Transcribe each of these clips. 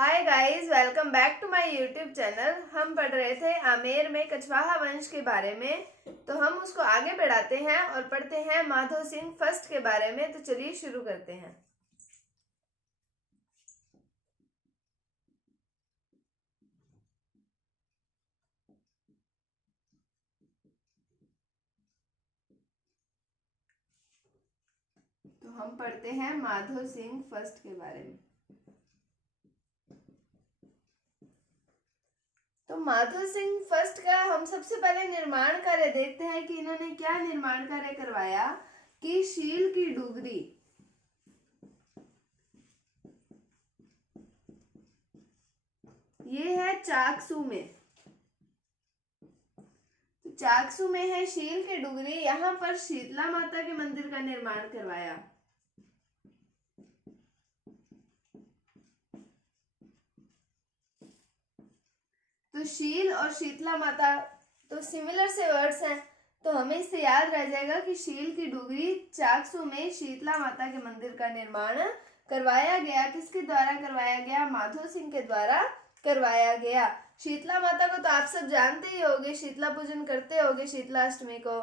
Hi guys, welcome back to my YouTube channel. हम पढ़ रहे थे आमेर में कछवाहा वंश के बारे में, तो हम उसको आगे बढ़ाते हैं और पढ़ते हैं माधो सिंह फर्स्ट के बारे में। तो चलिए शुरू करते हैं। तो हम पढ़ते हैं माधो सिंह फर्स्ट के बारे में। तो माधो सिंह फर्स्ट का हम सबसे पहले निर्माण कार्य देखते हैं कि इन्होंने क्या निर्माण कार्य करवाया। कि शील की डूगरी, ये है चाकसू में। तो चाकसू में है शील की डूगरी, यहाँ पर शीतला माता के मंदिर का निर्माण करवाया। तो शील और शीतला माता तो सिमिलर से वर्ड्स हैं, तो हमें इससे याद रह जाएगा कि शील की डूगरी चाकसू में शीतला माता के मंदिर का निर्माण करवाया गया। किसके द्वारा करवाया गया? माधो सिंह के द्वारा करवाया गया। शीतला माता को तो आप सब जानते ही होंगे, शीतला पूजन करते होंगे शीतला अष्टमी को।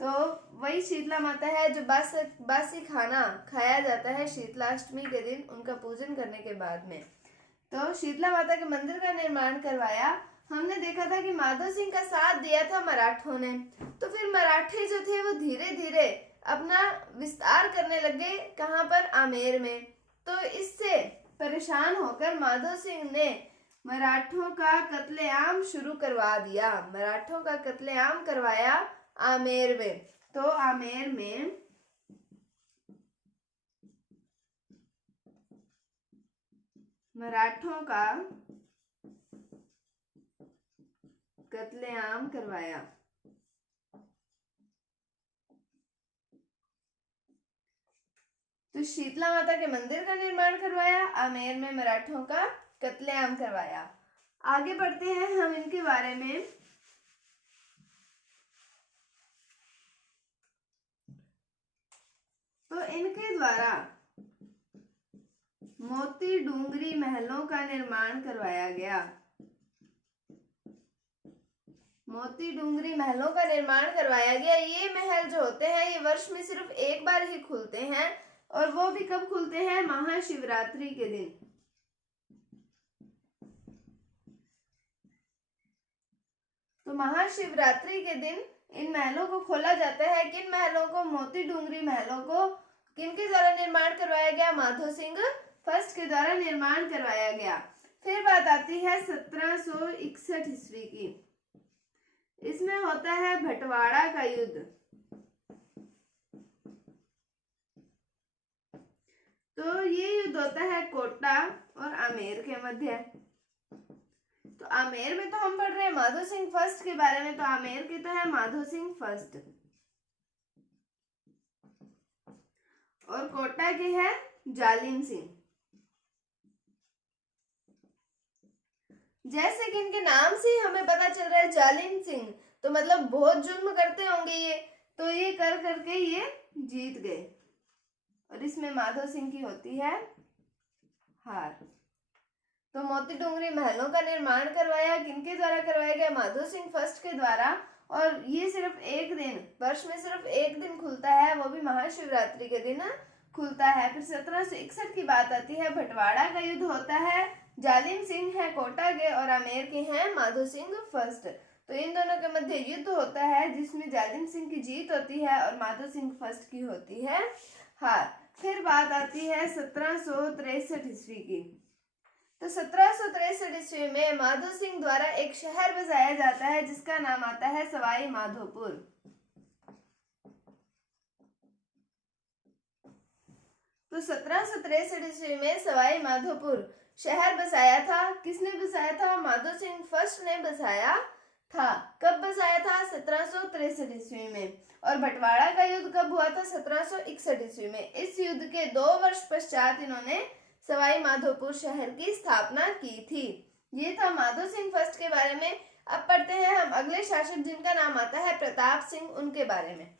तो वही शीतला माता है जो बासी खाना खाया जाता है शीतला अष्टमी के दिन उनका पूजन करने के बाद में। तो शीतला माता के मंदिर का निर्माण करवाया। हमने देखा था कि माधो सिंह का साथ दिया था मराठों ने। तो फिर मराठे जो थे वो धीरे धीरे अपना विस्तार करने लगे। कहाँ पर? आमेर में। तो इससे परेशान होकर माधो सिंह ने मराठों का कत्लेआम शुरू करवा दिया। मराठों का कत्लेआम करवाया आमेर में। तो आमेर में मराठों का कत्लेआम करवाया। तो शीतला माता के मंदिर का निर्माण करवाया, आमेर में मराठों का कत्लेआम करवाया। आगे बढ़ते हैं हम इनके बारे में। तो इनके द्वारा मोती डूंगरी महलों का निर्माण करवाया गया। मोती डूंगरी महलों का निर्माण करवाया गया। ये महल जो होते हैं ये वर्ष में सिर्फ एक बार ही खुलते हैं, और वो भी कब खुलते हैं? महाशिवरात्रि के दिन। तो महाशिवरात्रि के दिन इन महलों को खोला जाता है। किन महलों को? मोती डूंगरी महलों को। किनके द्वारा निर्माण करवाया गया? माधो सिंह फर्स्ट के द्वारा निर्माण करवाया गया। फिर बात आती है 1761 ईस्वी की। इसमें होता है भटवाड़ा का युद्ध। तो ये युद्ध होता है कोटा और आमेर के मध्य। तो आमेर में तो हम पढ़ रहे हैं माधो सिंह फर्स्ट के बारे में, तो आमेर के तो है माधो सिंह फर्स्ट, और कोटा के है जालिम सिंह। जैसे कि इनके नाम से ही हमें पता चल रहा है जालिम सिंह, तो मतलब बहुत जुल्म करते होंगे ये। तो ये कर करके ये जीत गए, और इसमें माधो सिंह की होती है हार। तो मोती डूंगरी महलों का निर्माण करवाया किनके द्वारा करवाया गया? माधो सिंह फर्स्ट के द्वारा। और ये सिर्फ एक दिन, वर्ष में सिर्फ एक दिन खुलता है, वो भी महाशिवरात्रि के दिन खुलता है। फिर 1761 की बात आती है, भटवाड़ा का युद्ध होता है। जालिम सिंह है कोटा के और आमेर के हैं माधो सिंह फर्स्ट। तो इन दोनों के मध्य युद्ध होता है जिसमें जालिम सिंह की जीत होती है और माधो सिंह फर्स्ट की होती है हार। फिर बात आती है 1763 ईस्वी की। तो 1763 ईस्वी में माधो सिंह द्वारा एक शहर बसाया जाता है जिसका नाम आता है सवाई माधोपुर। तो 1763 ईस्वी में सवाई माधोपुर शहर बसाया था। किसने बसाया था? माधो सिंह फर्स्ट ने बसाया था। कब बसाया था? 1763 ईस्वी में। और बंटवारा का युद्ध कब हुआ था? 1761 ईस्वी में। इस युद्ध के 2 वर्ष पश्चात इन्होंने सवाई माधोपुर शहर की स्थापना की थी। ये था माधो सिंह फर्स्ट के बारे में। अब पढ़ते हैं हम अगले शासक जिनका नाम आता है प्रताप सिंह, उनके बारे में।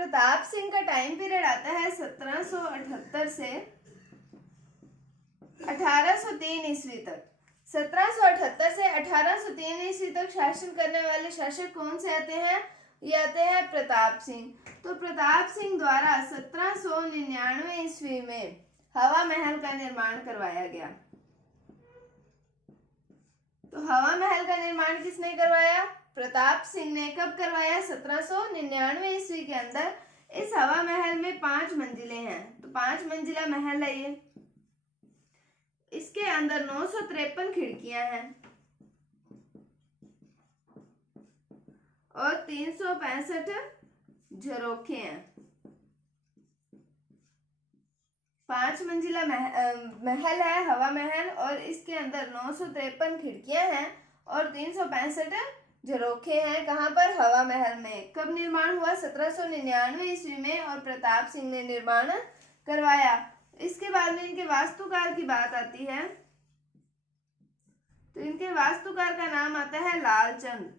प्रताप सिंह का टाइम पीरियड आता है 1778 से 1803 ईस्वी तक। 1778 से 1803 ईस्वी तक शासन करने वाले शासक कौन से आते हैं? ये आते हैं प्रताप सिंह। तो प्रताप सिंह द्वारा 1799 ईस्वी में हवा महल का निर्माण करवाया गया। तो हवा महल का निर्माण किसने करवाया? प्रताप सिंह ने। कब करवाया? 1799 ईस्वी के अंदर। इस हवा महल में 5 मंजिलें हैं। तो 5 मंजिला महल है ये। इसके अंदर 953 खिड़कियां हैं और 365 झरोखे हैं। 5 मंजिला महल है, हवा महल, और इसके अंदर 953 खिड़कियां हैं और 365 झरोखे हैं। कहाँ पर? हवा महल में। कब निर्माण हुआ? 1799 ईस्वी में, और प्रताप सिंह ने निर्माण करवाया। इसके बाद में इनके वास्तुकार की बात आती है। तो इनके वास्तुकार का नाम आता है लालचंद।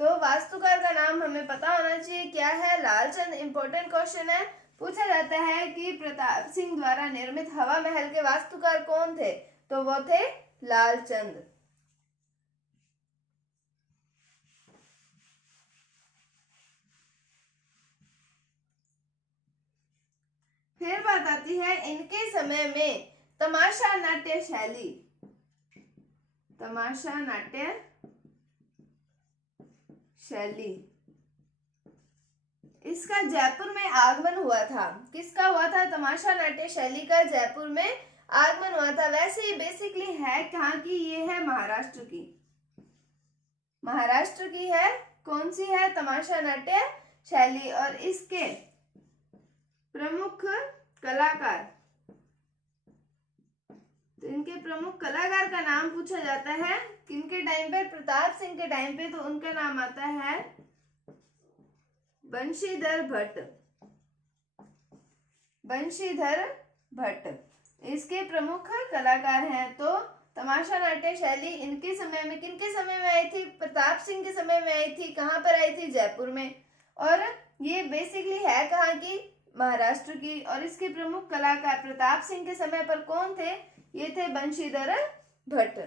तो वास्तुकार का नाम हमें पता होना चाहिए, क्या है? लालचंद। इंपॉर्टेंट क्वेश्चन है, पूछा जाता है कि प्रताप सिंह द्वारा निर्मित हवा महल के वास्तुकार कौन थे? तो वो थे लालचंद। फिर बात आती है इनके समय में तमाशा नाट्य शैली। तमाशा नाट्य शैली, इसका जयपुर में आगमन हुआ था। किसका हुआ था? तमाशा नाट्य शैली का जयपुर में आगमन हुआ था। वैसे ये बेसिकली है कहाँ की? ये है महाराष्ट्र की। महाराष्ट्र की है। कौन सी है? तमाशा नाट्य शैली। और इसके प्रमुख कलाकार, तो इनके प्रमुख कलाकार का नाम पूछा जाता है किनके टाइम पे? प्रताप सिंह के टाइम पे। तो उनका नाम आता है बंशीधर भट्ट। बंशीधर भट्ट इसके प्रमुख कलाकार हैं। तो तमाशा नाट्य शैली इनके समय में, किनके समय में आई थी? प्रताप सिंह के समय में आई थी। कहाँ पर आई थी? जयपुर में। और ये बेसिकली है कहाँ की? महाराष्ट्र की। और इसके प्रमुख कलाकार प्रताप सिंह के समय पर कौन थे? ये थे बंशीधर भट्ट।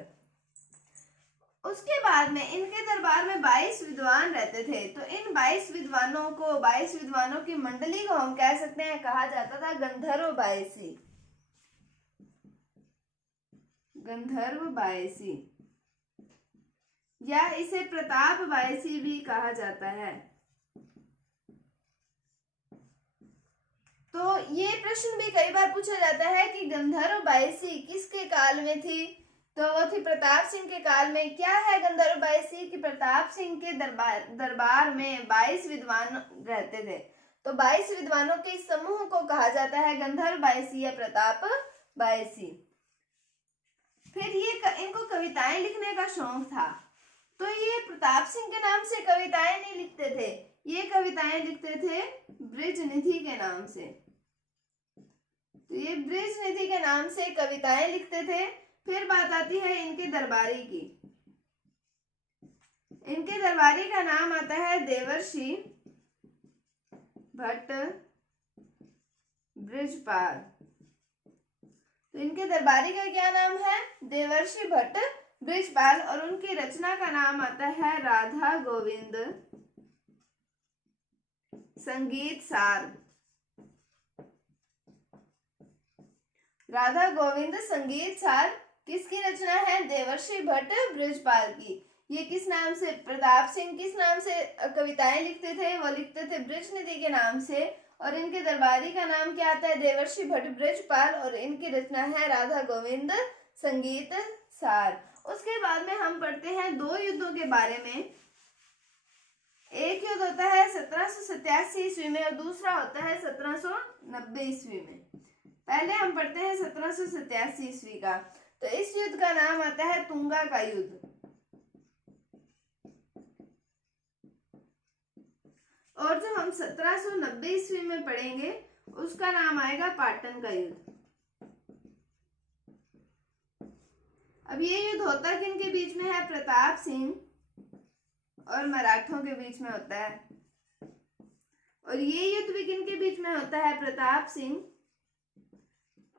उसके बाद में इनके दरबार में 22 विद्वान रहते थे। तो इन 22 विद्वानों की मंडली को हम कह सकते हैं, कहा जाता था गंधर्व बायसी। गंधर्व बायसी, या इसे प्रताप बायसी भी कहा जाता है। तो ये प्रश्न भी कई बार पूछा जाता है कि गंधर्व बायसी किसके काल में थी? तो वो थी प्रताप सिंह के काल में। क्या है गंधर्व बायसी? कि प्रताप सिंह के दरबार में 22 विद्वान रहते थे। तो 22 विद्वानों के इस समूह को कहा जाता है गंधर्व बायसी या प्रताप बायसी। फिर ये इनको कविताएं लिखने का शौक था। तो ये प्रताप सिंह के नाम से कविताएं नहीं लिखते थे, ये कविताएं लिखते थे बृजनिधि के नाम से। तो ये बृजनिधि के नाम से कविताएं लिखते थे। फिर बात आती है इनके दरबारी की। इनके दरबारी का नाम आता है देवर्षि भट्ट बृजपाल। तो इनके दरबारी का क्या नाम है? देवर्षि भट्ट बृजपाल। और उनकी रचना का नाम आता है राधा गोविंद संगीत सार। राधा गोविंद संगीत सार किसकी रचना है? देवर्षि भट्ट बृजपाल की। ये किस नाम से? प्रताप सिंह किस नाम से कविताएं लिखते थे? वो लिखते थे बृजनिधि के नाम से। और इनके दरबारी का नाम क्या आता है? देवर्षि भट्ट बृजपाल। और इनकी रचना है राधा गोविंद संगीत सार। उसके बाद में हम पढ़ते हैं 2 युद्धों के बारे में। एक युद्ध होता है 1787 ईस्वी में और दूसरा होता है 1790 ईस्वी में। पहले हम पढ़ते हैं 1787 ईस्वी का। तो इस युद्ध का नाम आता है तुंगा का युद्ध। और जो हम 1790 ईस्वी में पढ़ेंगे उसका नाम आएगा पाटन का युद्ध। अब ये युद्ध होता किनके बीच में है? प्रताप सिंह और मराठों के बीच में होता है। और ये युद्ध भी किन के बीच में होता है? प्रताप सिंह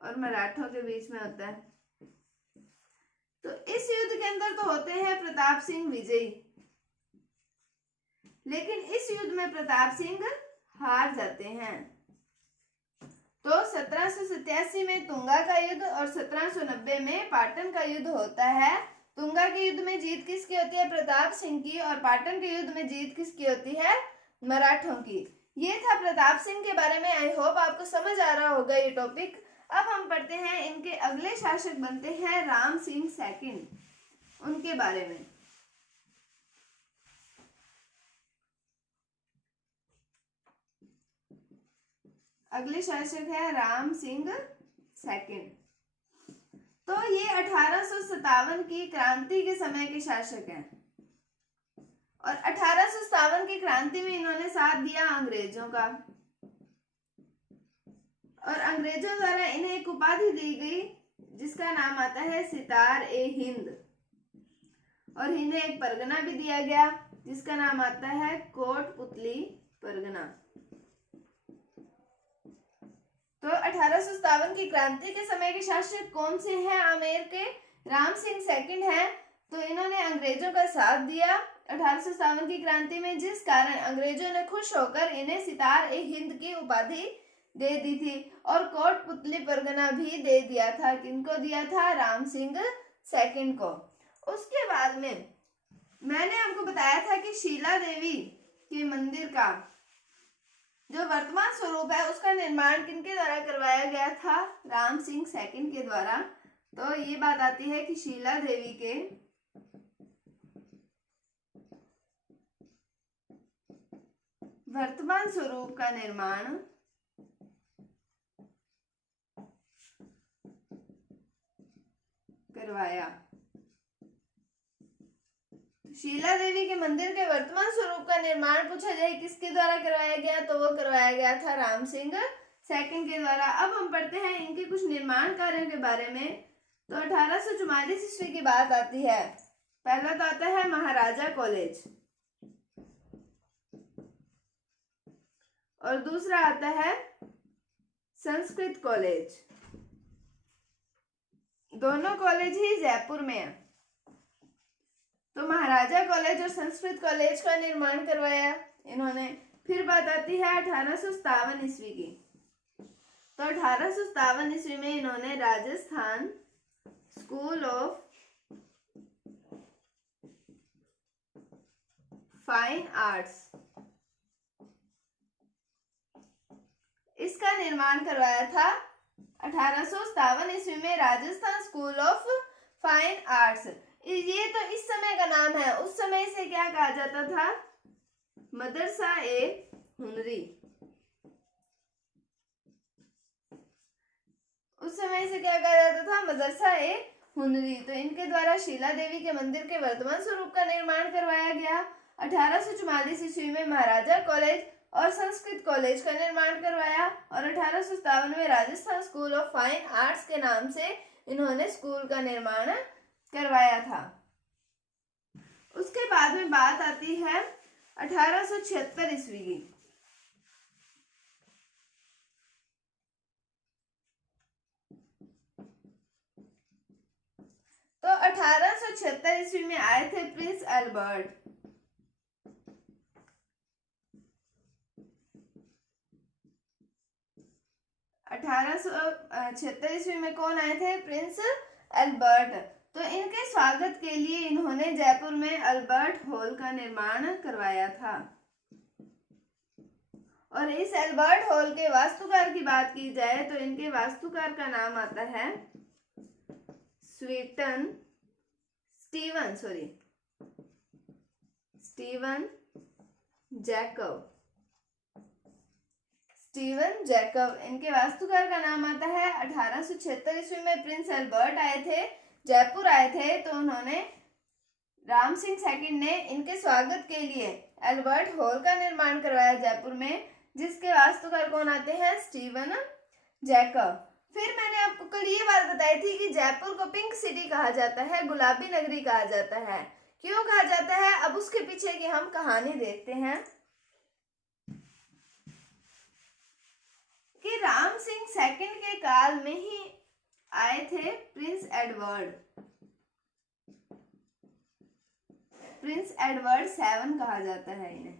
और मराठों के बीच में होता है। तो इस युद्ध के अंदर तो होते हैं प्रताप सिंह विजयी, लेकिन इस युद्ध में प्रताप सिंह हार जाते हैं। तो 1787 में तुंगा का युद्ध और 1790 में पाटन का युद्ध होता है। तुंगा के युद्ध में जीत किसकी होती है? प्रताप सिंह की। और पाटन के युद्ध में जीत किसकी होती है? मराठों की। ये था प्रताप सिंह के बारे में। आई होप आपको समझ आ रहा होगा ये टॉपिक। अब हम पढ़ते हैं इनके अगले शासक बनते हैं राम सिंह सेकंड, उनके बारे में। अगले शासक है राम सिंह सेकंड। तो ये 1857 की क्रांति के समय के शासक हैं। और 1857 की क्रांति में इन्होंने साथ दिया अंग्रेजों का, और अंग्रेजों द्वारा इन्हें एक उपाधि दी गई जिसका नाम आता है सितार ए हिंद। और इन्हें एक परगना भी दिया गया जिसका नाम आता है कोटपुतली परगना। तो 1857 की क्रांति के समय के शासक कौन से हैं? आमेर के राम सिंह सेकंड हैं। तो इन्होंने अंग्रेजों का साथ दिया 1857 की क्रांति में, जिस कारण अंग्रेजों ने खुश होकर इन्हें सितार ए हिंद की उपाधि दे दी थी और कोटपुतली परगना भी दे दिया था। किनको दिया था? राम सिंह सेकंड को। उसके बाद में मैंने आपको बताया था कि शीला देवी के मंदिर का जो वर्तमान स्वरूप है उसका निर्माण किनके द्वारा करवाया गया था? राम सिंह सेकंड के द्वारा। तो ये बात आती है कि शीला देवी के वर्तमान स्वरूप का निर्माण करवाया। शीला देवी के मंदिर के वर्तमान स्वरूप का निर्माण पूछा जाए किसके द्वारा करवाया गया, तो वो करवाया गया था राम सिंह सेकंड के द्वारा। अब हम पढ़ते हैं इनके कुछ निर्माण कार्यों के बारे में। तो 1844 ईस्वी की बात आती है। पहला तो आता है महाराजा कॉलेज, और दूसरा आता है संस्कृत कॉलेज। दोनों कॉलेज ही जयपुर में है। तो महाराजा कॉलेज और संस्कृत कॉलेज का निर्माण करवाया इन्होंने। फिर बात आती है 1857 ईस्वी की। तो 1857 ईस्वी में इन्होंने Rajasthan school of fine arts इसका निर्माण करवाया था। 1857 ईस्वी में Rajasthan school of fine arts. ये तो इस समय का नाम है, उस समय से क्या कहा जाता था? मदरसा ए हुनरी। उस समय से क्या कहा जाता था? मदरसा ए हुनरी। तो इनके द्वारा शीला देवी के मंदिर के वर्तमान स्वरूप का निर्माण करवाया गया। 1844 ईस्वी में महाराजा कॉलेज और संस्कृत कॉलेज का निर्माण करवाया, और 1857 में Rajasthan school of fine arts के नाम से इन्होंने स्कूल का निर्माण करवाया था। उसके बाद में बात आती है 1876 ईस्वी की। तो 1876 ईस्वी में आए थे प्रिंस एल्बर्ट। 1876 ईस्वी में कौन आए थे? Prince Albert. तो इनके स्वागत के लिए इन्होंने जयपुर में अल्बर्ट हॉल का निर्माण करवाया था। और इस एल्बर्ट हॉल के वास्तुकार की बात की जाए तो इनके वास्तुकार का नाम आता है स्टीवन जैकब। इनके वास्तुकार का नाम आता है। 1876 ईस्वी में प्रिंस एल्बर्ट आए थे, जयपुर आए थे। तो उन्होंने राम सिंह सेकंड ने इनके स्वागत के लिए एल्बर्ट हॉल का निर्माण करवाया जयपुर में, जिसके वास्तुकार कौन आते हैं? Steven Jacob. फिर मैंने आपको कल ये बात बताई थी कि जयपुर को पिंक सिटी कहा जाता है, गुलाबी नगरी कहा जाता है, क्यों कहा जाता है, अब उसके पीछे की हम कहानी देखते हैं कि राम सिंह सेकंड के काल में ही आए थे प्रिंस एडवर्ड। प्रिंस एडवर्ड 7 कहा जाता है इन्हें।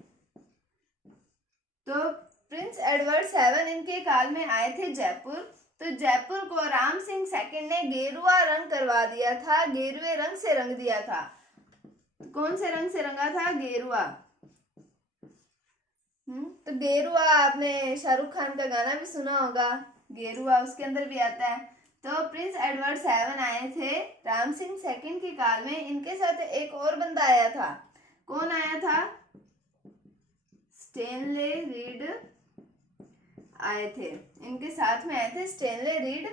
तो प्रिंस एडवर्ड 7 इनके काल में आए थे जयपुर। तो जयपुर को राम सिंह सेकंड ने गेरुआ रंग करवा दिया था, गेरुए रंग से रंग दिया था। कौन से रंग से रंगा था, गेरुआ। तो गेरुआ आपने शाहरुख खान का गाना भी सुना होगा, गेरुआ, उसके अंदर भी आता है। तो प्रिंस एडवर्ड 7 आए थे राम सिंह सेकंड के काल में। इनके साथ एक और बंदा आया था। कौन आया था, स्टेनले रीड आए थे। इनके साथ में आए थे स्टेनले रीड।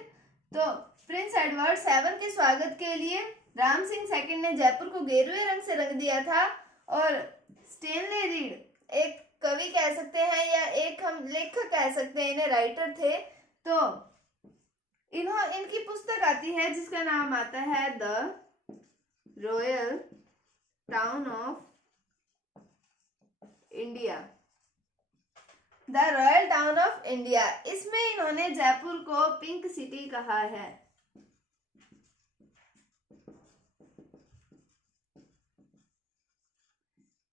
तो प्रिंस एडवर्ड 7 के स्वागत के लिए राम सिंह सेकंड ने जयपुर को गेरुए रंग से रंग दिया था। और स्टेनले रीड एक कवि कह सकते हैं या एक हम लेखक कह सकते हैं, इन्हें राइटर थे। तो इनकी पुस्तक आती है जिसका नाम आता है the royal town of India. The royal town of India, इसमें इन्होंने जयपुर को पिंक सिटी कहा है।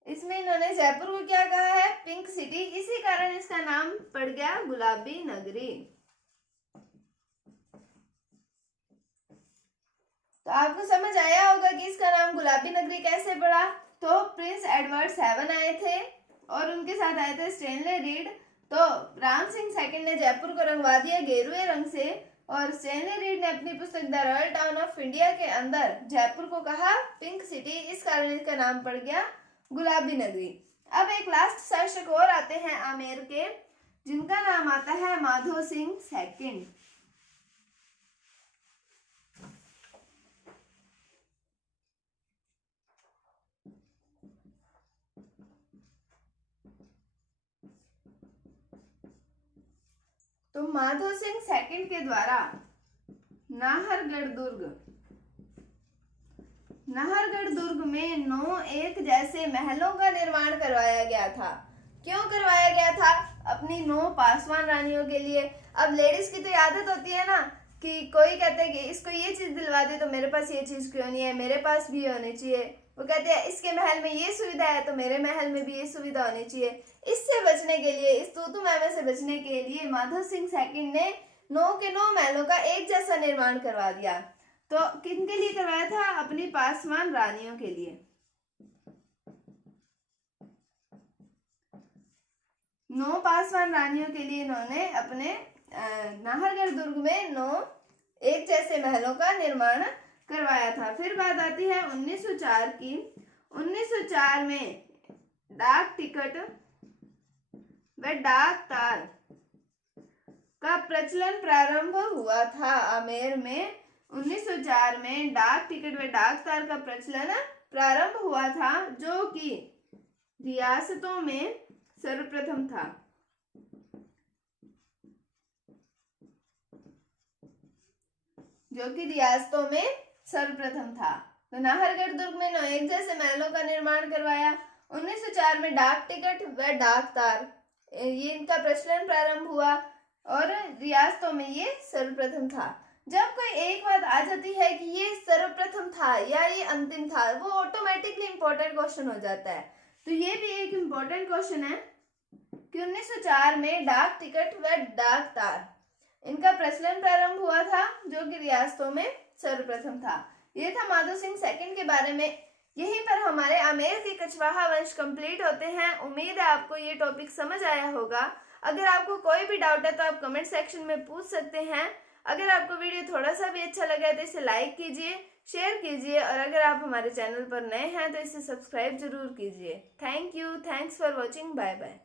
इसमें इन्होंने जयपुर को क्या कहा है, पिंक सिटी। इसी कारण इसका नाम पड़ गया गुलाबी नगरी। तो आपको समझ आया होगा कि इसका नाम गुलाबी नगरी कैसे पड़ा। तो प्रिंस एडवर्ड 7 आए थे और उनके साथ आए थे स्टेनले रीड। तो राम सिंह सेकंड ने जयपुर को रंगवा दिया गेरुए रंग से और स्टेनले रीड ने अपनी पुस्तक the royal town of India के अंदर जयपुर को कहा पिंक सिटी। इस कारण इसका नाम पड़ गया गुलाबी नगरी। अब एक लास्ट शासक और आते हैं आमेर के, जिनका नाम आता है माधो सिंह सेकंड। तो माधो सिंह सेकंड के द्वारा नाहरगढ़ दुर्ग में 9 एक जैसे महलों का निर्माण करवाया गया था। क्यों करवाया गया था, अपनी 9 पासवान रानियों के लिए। अब लेडीज की तो आदत होती है ना कि कोई कहते हैं कि इसको ये चीज दिलवा दे तो मेरे पास ये चीज क्यों नहीं है, मेरे पास भी होनी चाहिए। वो कहते हैं इसके महल में ये सुविधा है तो मेरे महल में भी ये सुविधा होनी चाहिए। इससे बचने के लिए, इस तू मैमे से बचने के लिए माधो सिंह सेकंड ने 9 के 9 महलों का एक जैसा निर्माण करवा दिया। तो किनके लिए करवाया था, अपनी पासवान रानियों के लिए। 9 पासवान रानियों के लिए इन्होंने अपने नाहरगढ़ दुर्ग में 9 एक जैसे महलों का निर्माण करवाया था। फिर बात आती है 1904 की। 1904 में डाक टिकट व डाक तार का प्रचलन प्रारंभ हुआ था आमेर में। 1904 में डाक टिकट व डाक तार का प्रचलन प्रारंभ हुआ था, जो कि रियासतों में सर्वप्रथम था। तो नाहरगढ़ दुर्ग में 9 एक जैसे महलों का निर्माण करवाया। 1904 में डाक टिकट व डाक तार ये इनका प्रचलन प्रारंभ हुआ और रियासतों में ये सर्वप्रथम था। जब कोई एक बात आ जाती है कि ये सर्वप्रथम था या ये अंतिम था, वो ऑटोमेटिकली इंपॉर्टेंट क्वेश्चन हो जाता है। तो ये भी एक इंपॉर्टेंट क्वेश्चन है कि 1904 में डाक टिकट व डाक तार इनका प्रचलन प्रारंभ हुआ था, जो कि रियासतों में सर्वप्रथम था। ये था माधो सिंह सेकंड के बारे में। यहीं पर हमारे आमेर के कछवाहा वंश कंप्लीट होते हैं। उम्मीद है आपको ये टॉपिक समझ आया होगा। अगर आपको कोई भी डाउट है तो आप कमेंट सेक्शन में पूछ सकते हैं। अगर आपको वीडियो थोड़ा सा भी अच्छा लगा तो इसे लाइक कीजिए, शेयर कीजिए और अगर आप हमारे चैनल पर नए हैं तो इसे सब्सक्राइब जरूर कीजिए। Thank you, thanks for watching, bye bye.